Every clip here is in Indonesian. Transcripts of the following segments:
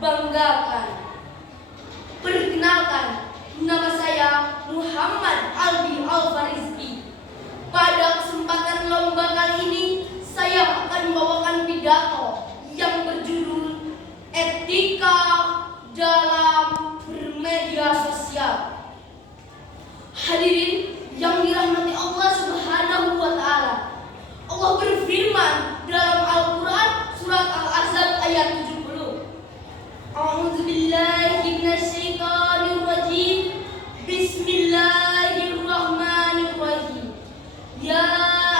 banggakan. Perkenalkan, nama saya Muhammad Albi Alfarizki. Pada kesempatan lomba kali ini, saya akan membawakan pidato yang berjudul Etika dalam Bermedia Sosial. Hadirin yang dirahmati Allah Subhanahu wa Ta'ala, Allah berfirman dalam Al-Quran surat Al-Ahzab ayat 70. A'udzubillahi minasyaitonir rajim. Bismillahirrahmanirrahim. Ya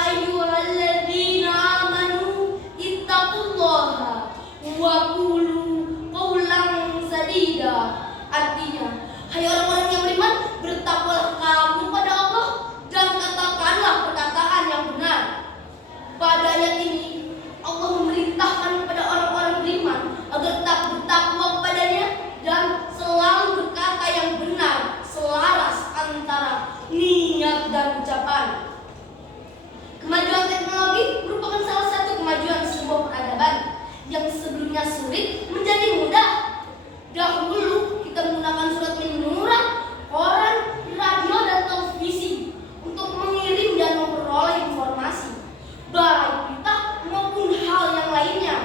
ayyuhalladzina amanu ittaqullaha wa qulu qawlan sadida. Artinya, hai orang-orang yang beriman, bertakwalah kamu pada Allah dan katakanlah perkataan yang benar. Pada ayat ini, Allah memerintahkan kepada orang-orang beriman agar tetap bertakwa kepadanya dan selalu berkata yang benar, selaras antara niat dan ucapan. Kemajuan teknologi merupakan salah satu kemajuan sebuah peradaban yang sebelumnya sulit menjadi mudah. Dahulu kita menggunakan surat menyurat, koran, radio, dan televisi untuk mengirim dan memperoleh informasi, baik berita maupun hal yang lainnya.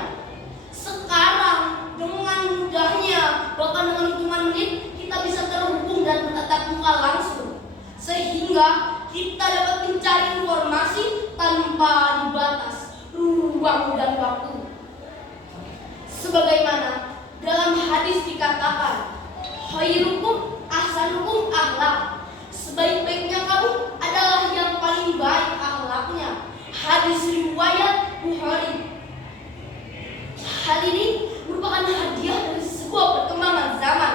Sekarang dengan mudahnya, bahkan dengan hitungan menit, kita bisa terhubung dan bertatap muka langsung, sehingga kita dapat mencari informasi tanpa dibatas ruang dan waktu. Sebagaimana dalam hadis dikatakan, khairukum ahsanukum akhlak. Sebaik-baiknya kamu adalah yang paling baik akhlaknya. Hadis riwayat Bukhari. Hal ini merupakan hadiah dari sebuah perkembangan zaman.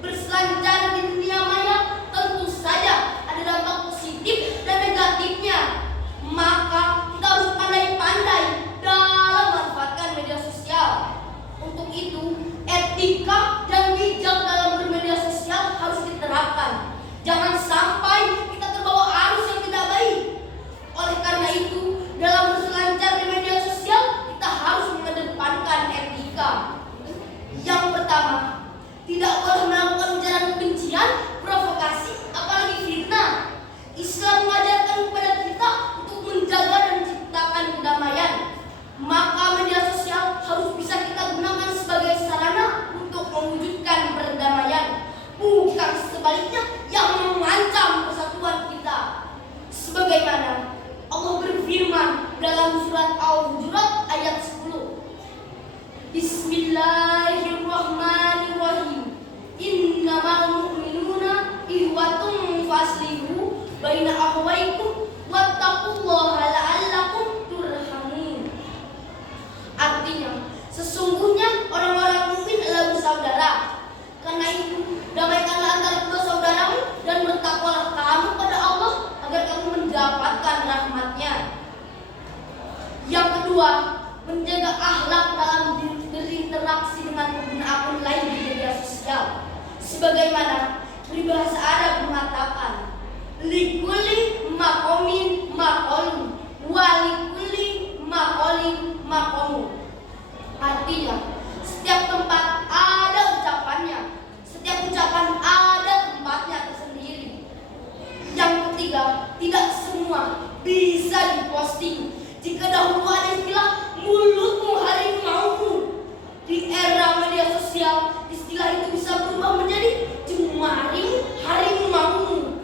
Berselancar di dunia maya tentu saja ada dampak positif dan negatifnya. Maka kita harus pandai-pandai dalam memanfaatkan media sosial. Untuk itu, etika dan bijak dalam bermedia sosial harus diterapkan. Jangan sampai kita terbawa arus yang tidak baik. Oleh karena itu, dalam berselancar di media sosial, kita harus mengedepankan etika. Yang pertama, tidak boleh melakukan ujaran kebencian, provokasi, apalagi fitnah. Islam mengajarkan kepada kita untuk menjaga dan menciptakan kedamaian. Maka media sosial harus bisa kita gunakan sebagai sarana untuk mewujudkan perdamaian, bukan sebaliknya yang mengancam persatuan kita. Sebagaimana Allah berfirman dalam surat Al-Hujurat ayat 10. Bismillahirrahmanirrahim. Innamal mu'minuna ikhwatun faslihu baina akhwaykum wattaqullaha la'allakum turhamun. Artinya, sesungguhnya orang-orang mukmin adalah bersaudara. Karena itu, damaikanlah antara kedua saudaramu dan bertakwalah kamu pada Allah agar kamu mendapatkan rahmat-Nya. Yang kedua, menjaga akhlak dalam berinteraksi dengan pengguna akun lain di media sosial. Sebagaimana peribahasa Arab mengatakan, likulli maqamin maqalun wa likulli maqalin maqamu. Artinya, setiap tempat ada ucapannya, setiap ucapan ada tempatnya tersendiri. Yang ketiga, tidak semua bisa diposting. Jika dahulu ada istilah mulutmu harimaumu, di era media sosial istilah itu bisa berubah menjadi jemarimu harimaumu.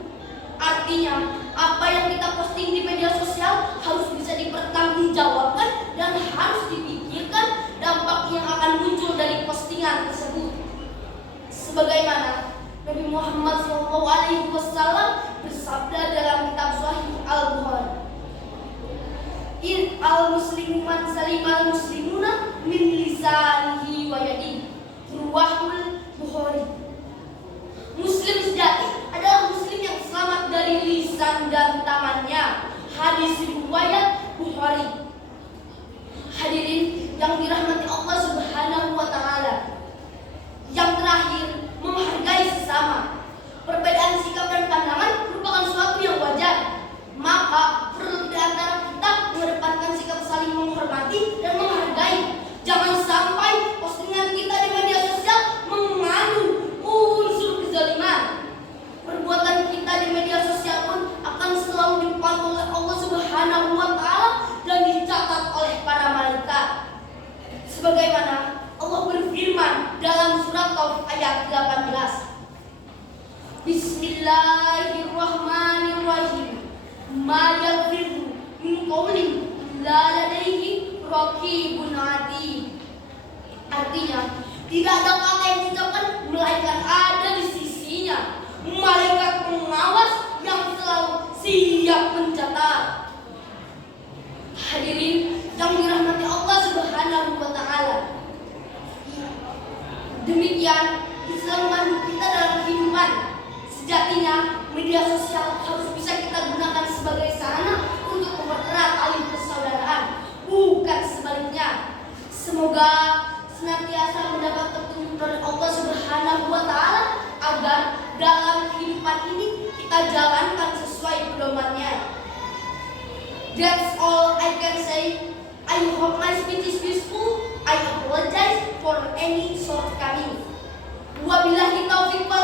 Artinya, apa yang kita posting di media sosial harus bisa dipertanggungjawabkan dan harus dipikirkan dampak yang akan muncul dari postingan tersebut. Sebagaimana Nabi Muhammad SAW bersabda dalam kitab Sahih Al-Bukhari, al-muslimu man salimal muslimuna min lisanihi wa yadihi. Riwayat Bukhari. Muslim sejati adalah muslim yang selamat dari lisan dan tangannya. Hadis riwayat Bukhari. Hadirin yang dirahmati Allah Subhanahu wa Ta'ala. Yang terakhir, menghargai sesama. Perbedaan sikap dan pandangan merupakan suatu yang wajar. Maka perlu di antara kita mengedepankan sikap saling menghormati dan menghargai. Jangan sampai postingan kita di media sosial Sebagaimana Allah berfirman dalam surat Taufik ayat 18. Bismillahirrahmanirrahim. Ma yalfidhu min qawlin illa ladaihi raqibun atid. Artinya, tidak ada kata yang diucapkan melainkan ada di sisinya malaikat pengawas yang selalu siap mencatat. Hadirin yang dirahmati Allah Subhanahu wa taala. Demikian Islam memandu kita dalam kehidupan. Sejatinya media sosial harus bisa kita gunakan sebagai sarana untuk mempererat tali persaudaraan, bukan sebaliknya. Semoga senantiasa mendapat petunjuk dari Allah Subhanahu wa taala agar dalam kehidupan ini kita jalankan sesuai pedomannya. That's all I can say. I hope my speech is useful. I apologize for any shortcoming. Wabillahi taufiq wal